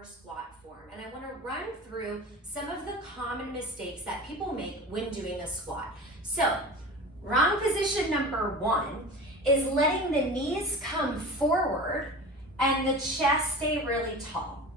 proper squat form, and I want to run through some of the common mistakes that people make when doing a squat. So, wrong position number one is letting the knees come forward and the chest stay really tall.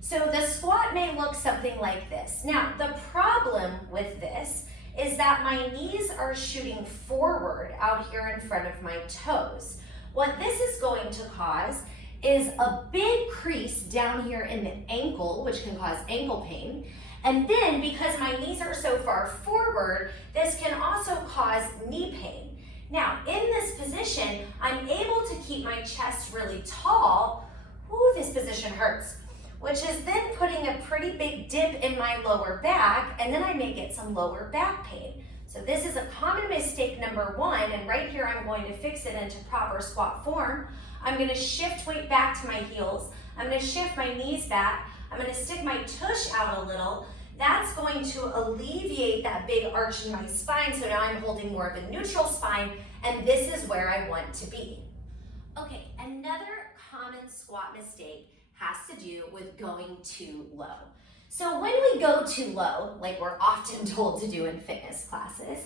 So the squat may look something like this. Now, the problem with this is that my knees are shooting forward out here in front of my toes. What this is going to cause is a big crease down here in the ankle, which can cause ankle pain. And then because my knees are so far forward, this can also cause knee pain. Now, in this position, I'm able to keep my chest really tall. Ooh, this position hurts, which is then putting a pretty big dip in my lower back, and then I may get some lower back pain. So this is a common mistake number one, and right here I'm going to fix it into proper squat form. I'm going to shift weight back to my heels. I'm going to shift my knees back. I'm going to stick my tush out a little. That's going to alleviate that big arch in my spine, so now I'm holding more of a neutral spine, and this is where I want to be. Okay, another common squat mistake has to do with going too low. So when we go too low, like we're often told to do in fitness classes,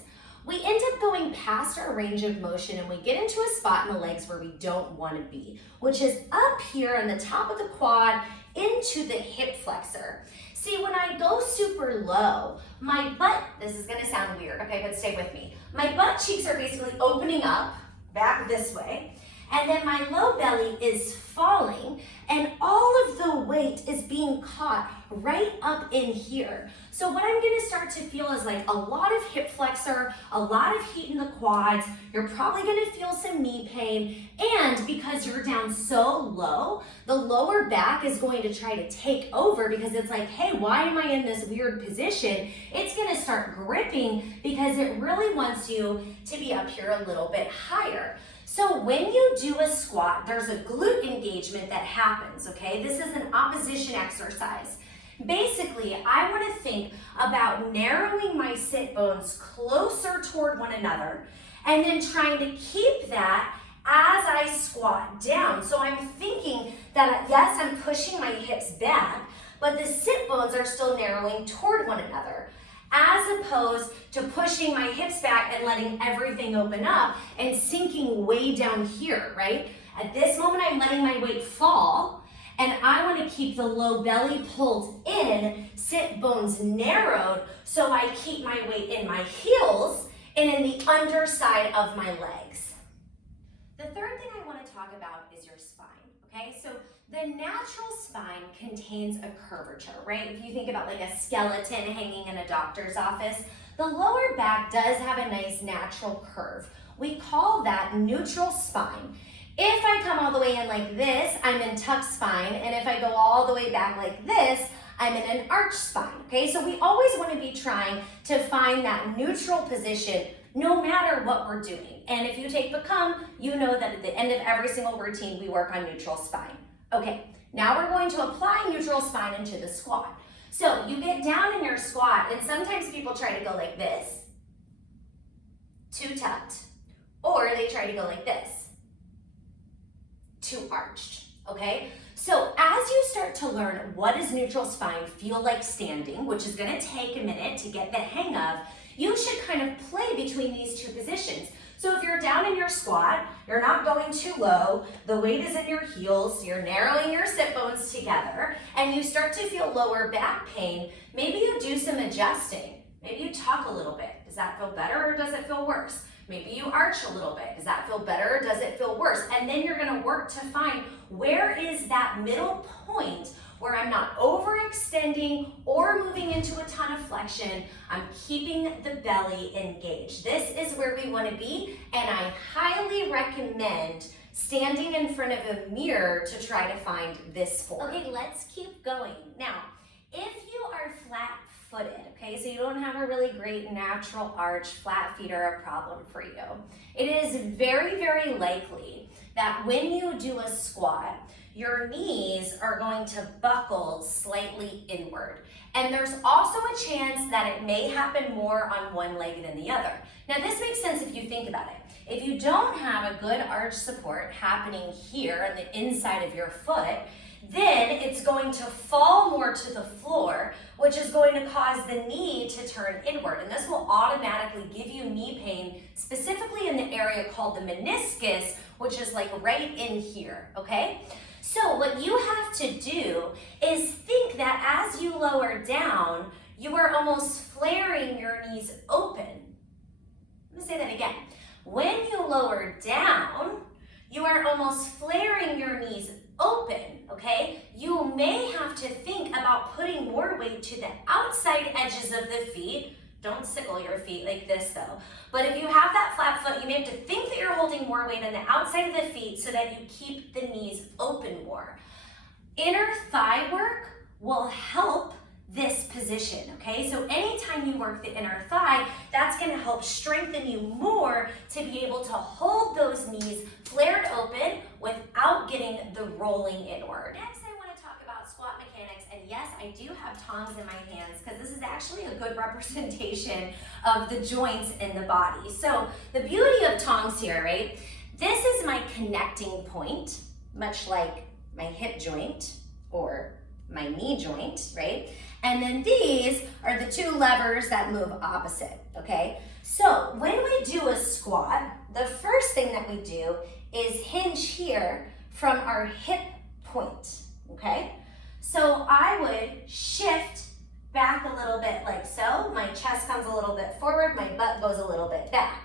we end up going past our range of motion and we get into a spot in the legs where we don't want to be, which is up here on the top of the quad into the hip flexor. See, when I go super low, my butt, this is gonna sound weird, okay, but stay with me. My butt cheeks are basically opening up, back this way, and then my low belly is falling, and all of the weight is being caught right up in here. So what I'm gonna start to feel is like a lot of hip flexor, a lot of heat in the quads. You're probably gonna feel some knee pain, and because you're down so low, the lower back is going to try to take over because it's like, hey, why am I in this weird position? It's gonna start gripping because it really wants you to be up here a little bit higher. So when you do a squat, there's a glute engagement that happens, okay? This is an opposition exercise. Basically, I want to think about narrowing my sit bones closer toward one another and then trying to keep that as I squat down. So I'm thinking that, yes, I'm pushing my hips back, but the sit bones are still narrowing toward one another, as opposed to pushing my hips back and letting everything open up and sinking way down here, right? At this moment, I'm letting my weight fall, and I want to keep the low belly pulled in, sit bones narrowed, so I keep my weight in my heels and in the underside of my legs. The third thing I want to talk about is your spine, okay? So the natural spine contains a curvature, right? If you think about like a skeleton hanging in a doctor's office, the lower back does have a nice natural curve. We call that neutral spine. If I come all the way in like this, I'm in tuck spine, and if I go all the way back like this, I'm in an arch spine, okay? So we always want to be trying to find that neutral position no matter what we're doing. And if you take Become, you know that at the end of every single routine, we work on neutral spine. Okay, now we're going to apply neutral spine into the squat. So you get down in your squat, and sometimes people try to go like this, too tucked, or they try to go like this, too arched, okay? So as you start to learn what does neutral spine feel like standing, which is gonna take a minute to get the hang of, you should kind of play between these two positions. So if you're down in your squat, you're not going too low, the weight is in your heels, you're narrowing your sit bones together, and you start to feel lower back pain, maybe you do some adjusting. Maybe you tuck a little bit. Does that feel better or does it feel worse? Maybe you arch a little bit. Does that feel better or does it feel worse? And then you're gonna work to find where is that middle point where I'm not overextending or moving into a ton of flexion. I'm keeping the belly engaged. This is where we want to be, and I highly recommend standing in front of a mirror to try to find this form. Okay, let's keep going. Now, if you are flat-footed, okay, so you don't have a really great natural arch, flat feet are a problem for you. It is very, very likely that when you do a squat, your knees are going to buckle slightly inward. And there's also a chance that it may happen more on one leg than the other. Now this makes sense if you think about it. If you don't have a good arch support happening here on the inside of your foot, then it's going to fall more to the floor, which is going to cause the knee to turn inward. And this will automatically give you knee pain, specifically in the area called the meniscus, which is like right in here, okay? So what you have to do is think that as you lower down, you are almost flaring your knees open. Let me say that again. When you lower down, you are almost flaring your knees open, okay? You may have to think about putting more weight to the outside edges of the feet. Don't sickle your feet like this though. But if you have that flat foot, you may have to think that you're holding more weight on the outside of the feet so that you keep the knees open more. Inner thigh work will help this position, okay? So anytime you work the inner thigh, that's gonna help strengthen you more to be able to hold those knees flared open without getting the rolling inward. Next, I wanna talk about squat mechanics, and yes, I do have tongs in my hands because this is actually a good representation of the joints in the body. So the beauty of tongs here, right? This is my connecting point, much like my hip joint or my knee joint, right? And then these are the two levers that move opposite, okay? So when we do a squat, the first thing that we do is hinge here from our hip point, okay? So I would shift back a little bit like so. My chest comes a little bit forward, my butt goes a little bit back.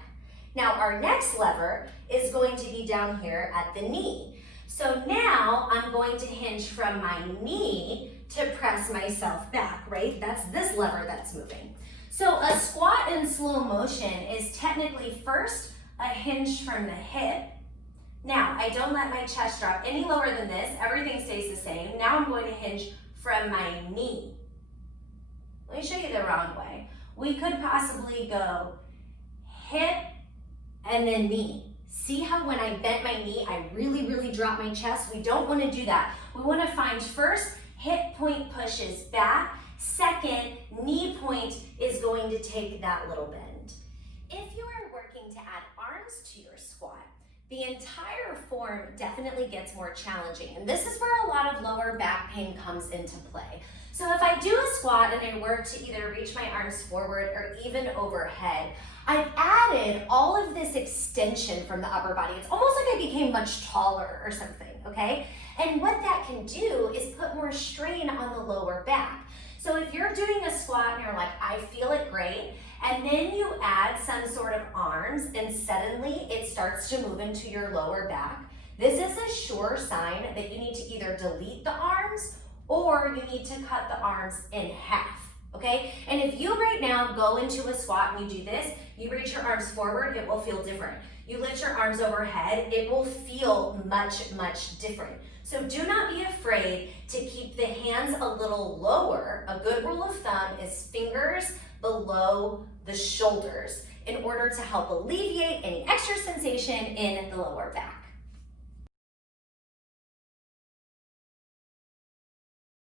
Now our next lever is going to be down here at the knee. So now I'm going to hinge from my knee to press myself back, right? That's this lever that's moving. So a squat in slow motion is technically first a hinge from the hip. Now, I don't let my chest drop any lower than this. Everything stays the same. Now I'm going to hinge from my knee. Let me show you the wrong way. We could possibly go hip and then knee. See how when I bent my knee, I really dropped my chest? We don't want to do that. We want to find first, hip point pushes back. Second, knee point is going to take that little bend. If you are working to add arms to your squat, the entire form definitely gets more challenging. And this is where a lot of lower back pain comes into play. So if I do a squat and I work to either reach my arms forward or even overhead, I've added all of this extension from the upper body. It's almost like I became much taller or something, okay? And what that can do is put more strain on the lower back. So if you're doing a squat and you're like, I feel it great, and then you add some sort of arms and suddenly it starts to move into your lower back, this is a sure sign that you need to either delete the arms or you need to cut the arms in half. Okay, and if you right now go into a squat and you do this, you reach your arms forward, it will feel different. You lift your arms overhead, it will feel much different. So do not be afraid to keep the hands a little lower. A good rule of thumb is fingers below the shoulders in order to help alleviate any extra sensation in the lower back.